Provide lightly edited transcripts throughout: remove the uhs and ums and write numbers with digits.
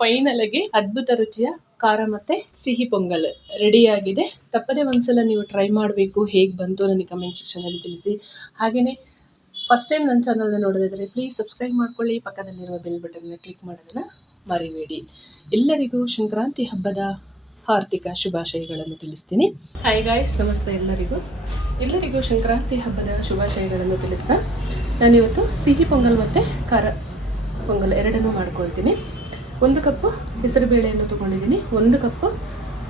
Final ಆಗಿ ಅದ್ಭುತ ರುಚಿಯ ಖಾರ ಮತ್ತೆ ಸಿಹಿ ಪೊಂಗಲ್ ರೆಡಿ ಆಗಿದೆ. ತಪ್ಪದೆ ಒಂದ್ಸಲ ನೀವು ಟ್ರೈ ಮಾಡಬೇಕು. ಹೇಗೆ ಬಂತು ನನಗೆ ಕಮೆಂಟ್ ಸೆಕ್ಷನಲ್ಲಿ ತಿಳಿಸಿ. ಹಾಗೆಯೇ ಫಸ್ಟ್ ಟೈಮ್ ನನ್ನ ಚಾನಲ್ನ ನೋಡೋದಾದರೆ ಪ್ಲೀಸ್ ಸಬ್ಸ್ಕ್ರೈಬ್ ಮಾಡ್ಕೊಳ್ಳಿ. ಪಕ್ಕದಲ್ಲಿರುವ ಬೆಲ್ ಬಟನ್ನ ಕ್ಲಿಕ್ ಮಾಡೋದನ್ನು ಮರಿಬೇಡಿ. ಎಲ್ಲರಿಗೂ ಸಂಕ್ರಾಂತಿ ಹಬ್ಬದ ಆರ್ಥಿಕ ಶುಭಾಶಯಗಳನ್ನು ತಿಳಿಸ್ತೀನಿ. ಹಾಯ್ ಗಾಯ್ಸ್, ನಮಸ್ತೆ ಎಲ್ಲರಿಗೂ ಸಂಕ್ರಾಂತಿ ಹಬ್ಬದ ಶುಭಾಶಯಗಳನ್ನು ತಿಳಿಸ್ತಾ ನಾನಿವತ್ತು ಸಿಹಿ ಪೊಂಗಲ್ ಮತ್ತು ಖಾರ ಪೊಂಗಲ್ ಎರಡನ್ನೂ ಮಾಡ್ಕೊಳ್ತೀನಿ. 1 ಕಪ್ಪು ಹೆಸರುಬೇಳೆಯನ್ನು ತೊಗೊಂಡಿದ್ದೀನಿ, 1 ಕಪ್ಪು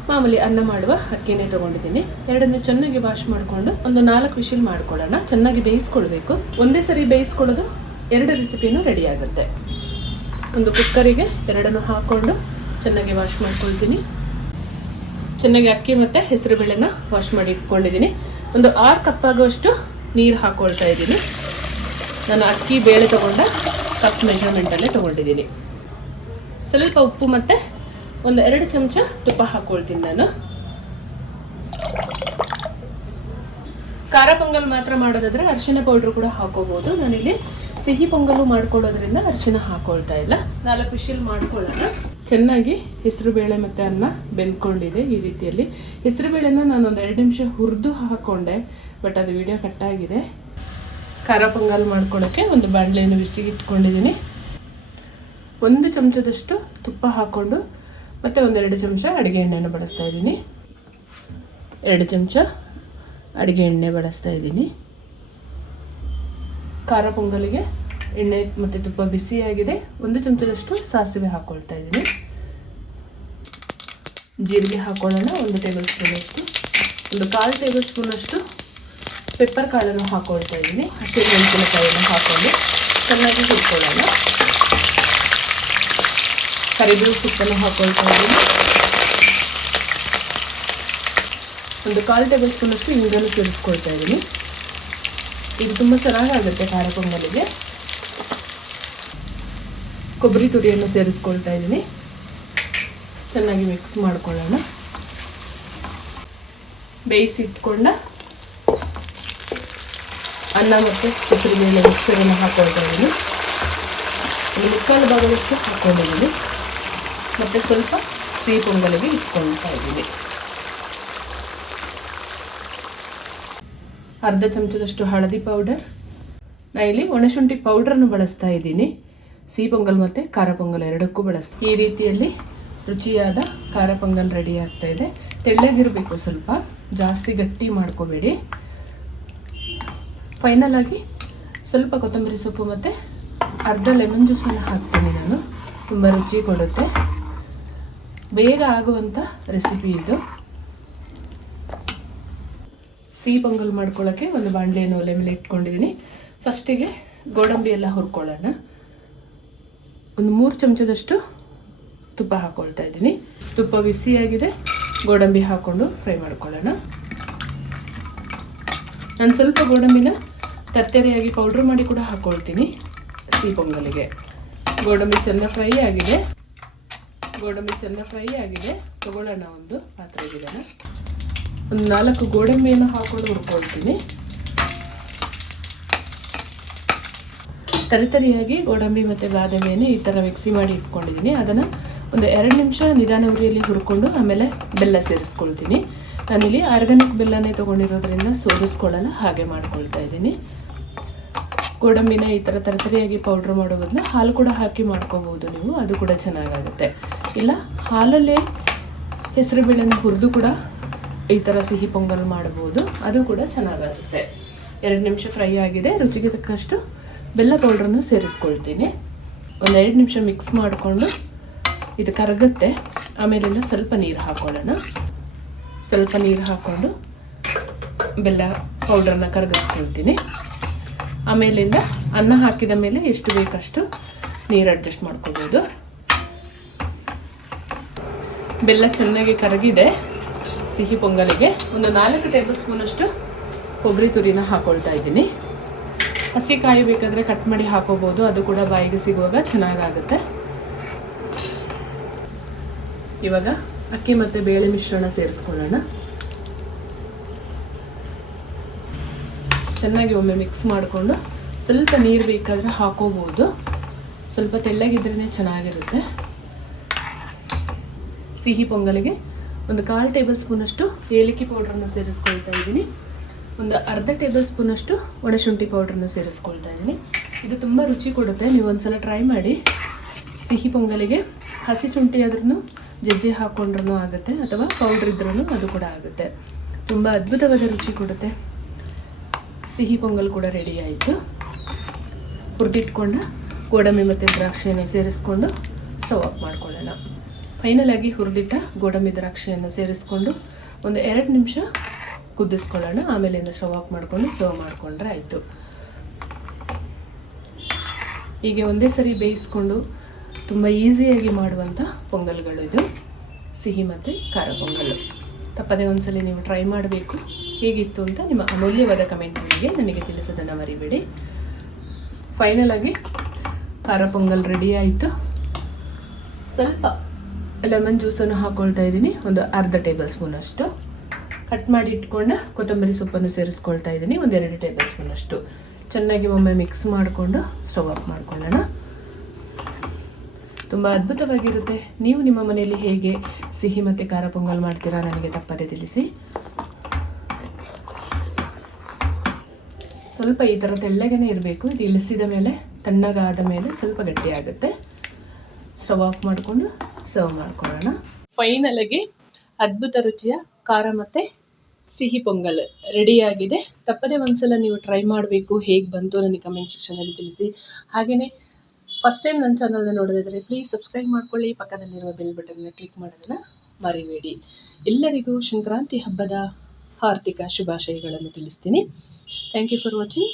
ಮಾಮೂಲಿ ಅನ್ನ ಮಾಡುವ ಅಕ್ಕಿನೇ ತೊಗೊಂಡಿದ್ದೀನಿ. ಎರಡನ್ನೂ ಚೆನ್ನಾಗಿ ವಾಶ್ ಮಾಡಿಕೊಂಡು ಒಂದು 4 ವಿಷಿಲ್ ಮಾಡ್ಕೊಳ್ಳೋಣ. ಚೆನ್ನಾಗಿ ಬೇಯಿಸ್ಕೊಳ್ಬೇಕು. ಒಂದೇ ಸರಿ ಬೇಯಿಸ್ಕೊಳ್ಳೋದು 2 ರೆಸಿಪಿನೂ ರೆಡಿ ಆಗುತ್ತೆ. ಒಂದು ಕುಕ್ಕರಿಗೆ ಎರಡನ್ನೂ ಹಾಕ್ಕೊಂಡು ಚೆನ್ನಾಗಿ ವಾಶ್ ಮಾಡ್ಕೊಳ್ತೀನಿ. ಚೆನ್ನಾಗಿ ಅಕ್ಕಿ ಮತ್ತು ಹೆಸರುಬೇಳೆನ ವಾಶ್ ಮಾಡಿ ಇಟ್ಕೊಂಡಿದ್ದೀನಿ. ಒಂದು 6 ಕಪ್ ಆಗುವಷ್ಟು ನೀರು ಹಾಕ್ಕೊಳ್ತಾ ಇದ್ದೀನಿ. ನಾನು ಅಕ್ಕಿ ಬೇಳೆ ತೊಗೊಂಡ ಕಪ್ ಮೆಜರ್ಮೆಂಟಲ್ಲೇ ತೊಗೊಂಡಿದ್ದೀನಿ. ಸ್ವಲ್ಪ ಉಪ್ಪು ಮತ್ತು ಒಂದು 2 ಚಮಚ ತುಪ್ಪ ಹಾಕ್ಕೊಳ್ತೀನಿ. ನಾನು ಖಾರ ಪೊಂಗಲ್ ಮಾತ್ರ ಮಾಡೋದಾದರೆ ಅರಿಶಿನ ಪೌಡ್ರು ಕೂಡ ಹಾಕೋಬೋದು. ನಾನಿಲ್ಲಿ ಸಿಹಿ ಪೊಂಗಲು ಮಾಡ್ಕೊಳ್ಳೋದ್ರಿಂದ ಅರಿಶಿನ ಹಾಕ್ಕೊಳ್ತಾ ಇಲ್ಲ. 4 ವಿಷಿಲ್ ಮಾಡ್ಕೊಳ್ಳೋಣ. ಚೆನ್ನಾಗಿ ಹೆಸರುಬೇಳೆ ಮತ್ತು ಅನ್ನ ಬೆಂದ್ಕೊಂಡಿದೆ. ಈ ರೀತಿಯಲ್ಲಿ ಹೆಸರುಬೇಳೆನ ನಾನೊಂದು 2 ನಿಮಿಷ ಹುರಿದು ಹಾಕ್ಕೊಂಡೆ, ಬಟ್ ಅದು ವಿಡಿಯೋ ಕಟ್ಟಾಗಿದೆ. ಖಾರ ಪೊಂಗಲ್ ಮಾಡ್ಕೊಳ್ಳೋಕ್ಕೆ ಒಂದು ಬಾಣಲೆಯನ್ನು ಬಿಸಿಗೆ ಇಟ್ಕೊಂಡಿದ್ದೀನಿ. 1 ಚಮಚದಷ್ಟು ತುಪ್ಪ ಹಾಕ್ಕೊಂಡು ಮತ್ತು 1-2 ಚಮಚ ಅಡುಗೆ ಎಣ್ಣೆಯನ್ನು ಬಳಸ್ತಾ ಇದ್ದೀನಿ. 2 ಚಮಚ ಅಡುಗೆ ಎಣ್ಣೆ ಬಳಸ್ತಾ ಇದ್ದೀನಿ. ಖಾರ ಪೊಂಗಲಿಗೆ ಎಣ್ಣೆ ಮತ್ತು ತುಪ್ಪ ಬಿಸಿಯಾಗಿದೆ. 1 ಚಮಚದಷ್ಟು ಸಾಸಿವೆ ಹಾಕ್ಕೊಳ್ತಾ ಇದ್ದೀನಿ. ಜೀರಿಗೆ ಹಾಕ್ಕೊಳ್ಳೋಣ, 1 ಟೇಬಲ್ ಸ್ಪೂನಷ್ಟು. ಒಂದು 1/4 ಟೇಬಲ್ ಸ್ಪೂನಷ್ಟು ಪೆಪ್ಪರ್ ಕಾಳನ್ನು ಹಾಕ್ಕೊಳ್ತಾ ಇದ್ದೀನಿ. ಹಸಿಮೆಣಸಿನಕಾಯಿಯನ್ನು ಹಾಕ್ಕೊಂಡು ಚೆನ್ನಾಗಿ ಹುರ್ಕೊಳ್ಳೋಣ. ಕರಿಬೇವು ಸೊಪ್ಪನ್ನು ಹಾಕ್ಕೊಳ್ತಾ ಇದ್ದೀನಿ. ಒಂದು 1/4 ಟೇಬಲ್ ಸ್ಪೂನಷ್ಟು ಇಂಗನ್ನು ಸೇರಿಸ್ಕೊಳ್ತಾ ಇದ್ದೀನಿ. ಇದು ತುಂಬ ಚೆನ್ನಾಗಾಗುತ್ತೆ ಖಾರ ಪೊಂಗಲಿಗೆ. ಕೊಬ್ಬರಿ ತುರಿಯನ್ನು ಸೇರಿಸ್ಕೊಳ್ತಾ ಇದ್ದೀನಿ. ಚೆನ್ನಾಗಿ ಮಿಕ್ಸ್ ಮಾಡ್ಕೊಳ್ಳೋಣ. ಬೇಯಿಸಿಟ್ಕೊಂಡ ಅನ್ನ ಮತ್ತು ಹೆಸರುಬೇಳೆ ಮಿಕ್ಸರನ್ನು ಹಾಕ್ಕೊಳ್ತಾ ಇದ್ದೀನಿ. ಒಂದು 3/4 ಭಾಗದಷ್ಟು ಹಾಕ್ಕೊಂಡಿದ್ದೀನಿ ಮತ್ತು ಸ್ವಲ್ಪ ಸಿಹಿ ಪೊಂಗಲಿಗೆ ಇಟ್ಕೊಳ್ತಾ ಇದ್ದೀನಿ. 1/2 ಚಮಚದಷ್ಟು ಹಳದಿ ಪೌಡರ್. ನಾನು ಇಲ್ಲಿ ಒಣಶುಂಠಿ ಪೌಡ್ರನ್ನು ಬಳಸ್ತಾ ಇದ್ದೀನಿ. ಸಿಹಿ ಪೊಂಗಲ್ ಮತ್ತು ಖಾರ ಪೊಂಗಲ್ ಎರಡಕ್ಕೂ ಬಳಸ್ತೀನಿ. ಈ ರೀತಿಯಲ್ಲಿ ರುಚಿಯಾದ ಖಾರ ಪೊಂಗಲ್ ರೆಡಿ ಆಗ್ತಾ ಇದೆ. ತೆಳ್ಳಗಿರಬೇಕು, ಸ್ವಲ್ಪ ಜಾಸ್ತಿ ಗಟ್ಟಿ ಮಾಡ್ಕೋಬೇಡಿ. ಫೈನಲ್ ಆಗಿ ಸ್ವಲ್ಪ ಕೊತ್ತಂಬರಿ ಸೊಪ್ಪು ಮತ್ತು ಅರ್ಧ ಲೆಮನ್ ಜ್ಯೂಸನ್ನು ಹಾಕ್ತೀನಿ ನಾನು. ತುಂಬ ರುಚಿ ಕೊಡುತ್ತೆ. ಬೇಗ ಆಗುವಂಥ ರೆಸಿಪಿ ಇದು. ಸಿಹಿ ಪೊಂಗಲ್ ಮಾಡ್ಕೊಳ್ಳೋಕ್ಕೆ ಒಂದು ಬಾಣಲೆಯನ್ನು ಒಲೆ ಮೇಲೆ ಇಟ್ಕೊಂಡಿದ್ದೀನಿ. ಫಸ್ಟಿಗೆ ಗೋಡಂಬಿ ಎಲ್ಲ ಹುರ್ಕೊಳ್ಳೋಣ. ಒಂದು 3 ಚಮಚದಷ್ಟು ತುಪ್ಪ ಹಾಕ್ಕೊಳ್ತಾ ಇದ್ದೀನಿ. ತುಪ್ಪ ಬಿಸಿಯಾಗಿದೆ. ಗೋಡಂಬಿ ಹಾಕ್ಕೊಂಡು ಫ್ರೈ ಮಾಡ್ಕೊಳ್ಳೋಣ. ನಾನು ಸ್ವಲ್ಪ ಗೋಡಂಬಿನ ತರ್ತರಿಯಾಗಿ ಪೌಡ್ರ್ ಮಾಡಿ ಕೂಡ ಹಾಕ್ಕೊಳ್ತೀನಿ ಸಿಹಿ ಪೊಂಗಲಿಗೆ. ಗೋಡಂಬಿ ಚೆನ್ನಾಗಿ ಫ್ರೈ ಆಗಿದೆ. ತಗೊಳ್ಳೋಣ ಒಂದು ಪಾತ್ರೆಗೆ. ಒಂದು 4 ಗೋಡಂಬಿಯನ್ನು ಹಾಕ್ಕೊಂಡು ಹುರ್ಕೊಳ್ತೀನಿ. ತರಿಯಾಗಿ ಗೋಡಂಬಿ ಮತ್ತು ಬಾದಾಮಿಯನ್ನು ಈ ಥರ ಮಿಕ್ಸಿ ಮಾಡಿ ಇಟ್ಕೊಂಡಿದ್ದೀನಿ. ಅದನ್ನು ಒಂದು 2 ನಿಮಿಷ ನಿಧಾನ ಉರಿಯಲ್ಲಿ ಹುರ್ಕೊಂಡು ಆಮೇಲೆ ಬೆಲ್ಲ ಸೇರಿಸ್ಕೊಳ್ತೀನಿ. ನಾನಿಲ್ಲಿ ಆರ್ಗ್ಯಾನಿಕ್ ಬೆಲ್ಲನೇ ತೊಗೊಂಡಿರೋದ್ರಿಂದ ಸೋದಿಸ್ಕೊಳ್ಳಲ್ಲ, ಹಾಗೆ ಮಾಡ್ಕೊಳ್ತಾ ಇದ್ದೀನಿ. ಗೋಡಂಬಿನ ಈ ಥರ ತರಿಯಾಗಿ ಪೌಡ್ರ್ ಮಾಡೋ ಬದಲು ಹಾಲು ಕೂಡ ಹಾಕಿ ಮಾಡ್ಕೋಬೋದು ನೀವು, ಅದು ಕೂಡ ಚೆನ್ನಾಗಾಗುತ್ತೆ. ಇಲ್ಲ ಹಾಲಲ್ಲೇ ಹೆಸರುಬೇಳೆನ ಹುರಿದು ಕೂಡ ಈ ಥರ ಸಿಹಿ ಪೊಂಗಲ್ ಮಾಡ್ಬೋದು, ಅದು ಕೂಡ ಚೆನ್ನಾಗಾಗುತ್ತೆ. 2 ನಿಮಿಷ ಫ್ರೈ ಆಗಿದೆ. ರುಚಿಗೆ ತಕ್ಕಷ್ಟು ಬೆಲ್ಲ ಪೌಡ್ರನ್ನು ಸೇರಿಸ್ಕೊಳ್ತೀನಿ. ಒಂದು 2 ನಿಮಿಷ ಮಿಕ್ಸ್ ಮಾಡಿಕೊಂಡು ಇದು ಕರಗುತ್ತೆ. ಆಮೇಲಿಂದ ಸ್ವಲ್ಪ ನೀರು ಹಾಕ್ಕೊಳ್ಳೋಣ. ಸ್ವಲ್ಪ ನೀರು ಹಾಕ್ಕೊಂಡು ಬೆಲ್ಲ ಪೌಡ್ರನ್ನ ಕರಗಿಸ್ಕೊಳ್ತೀನಿ. ಆಮೇಲಿಂದ ಅನ್ನ ಹಾಕಿದ ಮೇಲೆ ಎಷ್ಟು ಬೇಕಷ್ಟು ನೀರು ಅಡ್ಜಸ್ಟ್ ಮಾಡ್ಕೋಬೋದು. ಬೆಲ್ಲ ಚೆನ್ನಾಗಿ ಕರಗಿದೆ. ಸಿಹಿ ಪೊಂಗಲಿಗೆ ಒಂದು 4 ಟೇಬಲ್ ಸ್ಪೂನಷ್ಟು ಕೊಬ್ಬರಿ ತುರಿನ ಹಾಕ್ಕೊಳ್ತಾ ಇದ್ದೀನಿ. ಹಸಿ ಕಾಯಿ ಬೇಕಾದರೆ ಕಟ್ ಮಾಡಿ ಹಾಕೋಬೋದು, ಅದು ಕೂಡ ಬಾಯಿಗೆ ಸಿಗುವಾಗ ಚೆನ್ನಾಗಾಗುತ್ತೆ. ಇವಾಗ ಅಕ್ಕಿ ಮತ್ತು ಬೇಳೆ ಮಿಶ್ರಣ ಸೇರಿಸ್ಕೊಳ್ಳೋಣ. ಚೆನ್ನಾಗಿ ಒಮ್ಮೆ ಮಿಕ್ಸ್ ಮಾಡಿಕೊಂಡು ಸ್ವಲ್ಪ ನೀರು ಬೇಕಾದರೆ ಹಾಕೋಬೋದು. ಸ್ವಲ್ಪ ತೆಳ್ಳಗಿದ್ರೇ ಚೆನ್ನಾಗಿರುತ್ತೆ. ಸಿಹಿ ಪೊಂಗಲಿಗೆ ಒಂದು 1/4 ಟೇಬಲ್ ಸ್ಪೂನಷ್ಟು ಏಲಕ್ಕಿ ಪೌಡ್ರನ್ನು ಸೇರಿಸ್ಕೊಳ್ತಾ ಇದ್ದೀನಿ. ಒಂದು ಅರ್ಧ ಟೇಬಲ್ ಸ್ಪೂನಷ್ಟು ಒಣಶುಂಠಿ ಪೌಡ್ರನ್ನು ಸೇರಿಸ್ಕೊಳ್ತಾ ಇದ್ದೀನಿ. ಇದು ತುಂಬ ರುಚಿ ಕೊಡುತ್ತೆ, ನೀವು ಒಂದ್ಸಲ ಟ್ರೈ ಮಾಡಿ. ಸಿಹಿ ಪೊಂಗಲಿಗೆ ಹಸಿ ಶುಂಠಿ ಆದ್ರೂ ಜಜ್ಜಿ ಹಾಕ್ಕೊಂಡ್ರೂ ಆಗುತ್ತೆ, ಅಥವಾ ಪೌಡ್ರ್ ಇದ್ರೂ ಅದು ಕೂಡ ಆಗುತ್ತೆ. ತುಂಬ ಅದ್ಭುತವಾದ ರುಚಿ ಕೊಡುತ್ತೆ. ಸಿಹಿ ಪೊಂಗಲ್ ಕೂಡ ರೆಡಿ ಆಯಿತು. ಹುರಿದಿಟ್ಕೊಂಡ ಗೋಡಂಬಿ ಮತ್ತು ದ್ರಾಕ್ಷಿಯನ್ನು ಸೇರಿಸ್ಕೊಂಡು ಸ್ಟವ್ ಆಫ್ ಮಾಡ್ಕೊಳ್ಳೋಣ. ಫೈನಲ್ ಆಗಿ ಹುರಿದಿಟ್ಟ ಗೋಡಂಬಿ ದ್ರಾಕ್ಷಿಯನ್ನು ಸೇರಿಸ್ಕೊಂಡು ಒಂದು 2 ನಿಮಿಷ ಕುದಿಸ್ಕೊಳ್ಳೋಣ. ಆಮೇಲಿಂದ ಸ್ಟವ್ ಆಫ್ ಮಾಡಿಕೊಂಡು ಸರ್ವ್ ಮಾಡಿಕೊಂಡ್ರೆ ಆಯಿತು. ಹೀಗೆ ಒಂದೇ ಸರಿ ಬೇಯಿಸ್ಕೊಂಡು ತುಂಬ ಈಸಿಯಾಗಿ ಮಾಡುವಂಥ ಪೊಂಗಲ್ಗಳು ಇದು, ಸಿಹಿ ಮತ್ತು ಖಾರ ಪೊಂಗಲ್ಲು. ತಪ್ಪದೆ ಒಂದ್ಸಲಿ ನೀವು ಟ್ರೈ ಮಾಡಬೇಕು. ಹೇಗಿತ್ತು ಅಂತ ನಿಮ್ಮ ಅಮೂಲ್ಯವಾದ ಕಮೆಂಟ್ಗಳಿಗೆ ನನಗೆ ತಿಳಿಸೋದನ್ನು ಮರಿಬೇಡಿ. ಫೈನಲ್ ಆಗಿ ಖಾರ ಪೊಂಗಲ್ ರೆಡಿ ಆಯಿತು. ಸ್ವಲ್ಪ ಲೆಮನ್ ಜ್ಯೂಸನ್ನು ಹಾಕ್ಕೊಳ್ತಾ ಇದ್ದೀನಿ, ಒಂದು ಅರ್ಧ ಟೇಬಲ್ ಸ್ಪೂನಷ್ಟು. ಕಟ್ ಮಾಡಿ ಇಟ್ಕೊಂಡ ಕೊತ್ತಂಬರಿ ಸೊಪ್ಪನ್ನು ಸೇರಿಸ್ಕೊಳ್ತಾ ಇದ್ದೀನಿ, ಒಂದು 2 ಟೇಬಲ್ ಸ್ಪೂನಷ್ಟು. ಚೆನ್ನಾಗಿ ಒಮ್ಮೆ ಮಿಕ್ಸ್ ಮಾಡಿಕೊಂಡು ಸ್ಟವ್ ಆಫ್ ಮಾಡ್ಕೊಳ್ಳೋಣ. ತುಂಬ ಅದ್ಭುತವಾಗಿರುತ್ತೆ. ನೀವು ನಿಮ್ಮ ಮನೆಯಲ್ಲಿ ಹೇಗೆ ಸಿಹಿ ಮತ್ತು ಖಾರ ಪೊಂಗಲ್ ಮಾಡ್ತೀರಾ ನನಗೆ ತಪ್ಪದೆ ತಿಳಿಸಿ. ಸ್ವಲ್ಪ ಈ ಥರ ತೆಳ್ಳಗೇ ಇರಬೇಕು. ಇದು ಇಳಿಸಿದ ಮೇಲೆ, ತಣ್ಣಗಾದ ಮೇಲೆ ಸ್ವಲ್ಪ ಗಟ್ಟಿಯಾಗುತ್ತೆ. ಸ್ಟವ್ ಆಫ್ ಮಾಡಿಕೊಂಡು ಸರ್ವ್ ಮಾಡ್ಕೊಳ್ಳೋಣ. ಫೈನಲ್ ಆಗಿ ಅದ್ಭುತ ರುಚಿಯ ಖಾರ ಮತ್ತು ಸಿಹಿ ಪೊಂಗಲ್ ರೆಡಿಯಾಗಿದೆ. ತಪ್ಪದೆ ಒಂದ್ಸಲ ನೀವು ಟ್ರೈ ಮಾಡಬೇಕು. ಹೇಗೆ ಬಂತು ನನಗೆ ಕಮೆಂಟ್ ಸೆಕ್ಷನಲ್ಲಿ ತಿಳಿಸಿ. ಹಾಗೆಯೇ ಫಸ್ಟ್ ಟೈಮ್ ನನ್ನ ಚಾನಲ್ನ ನೋಡೋದಾದರೆ ಪ್ಲೀಸ್ ಸಬ್ಸ್ಕ್ರೈಬ್ ಮಾಡ್ಕೊಳ್ಳಿ. ಪಕ್ಕದಲ್ಲಿರುವ ಬೆಲ್ ಬಟನ್ನ ಕ್ಲಿಕ್ ಮಾಡೋದನ್ನು ಮರಿಬೇಡಿ. ಎಲ್ಲರಿಗೂ ಸಂಕ್ರಾಂತಿ ಹಬ್ಬದ ಹಾರ್ದಿಕ ಶುಭಾಶಯಗಳನ್ನು ತಿಳಿಸ್ತೀನಿ. Thank you for watching.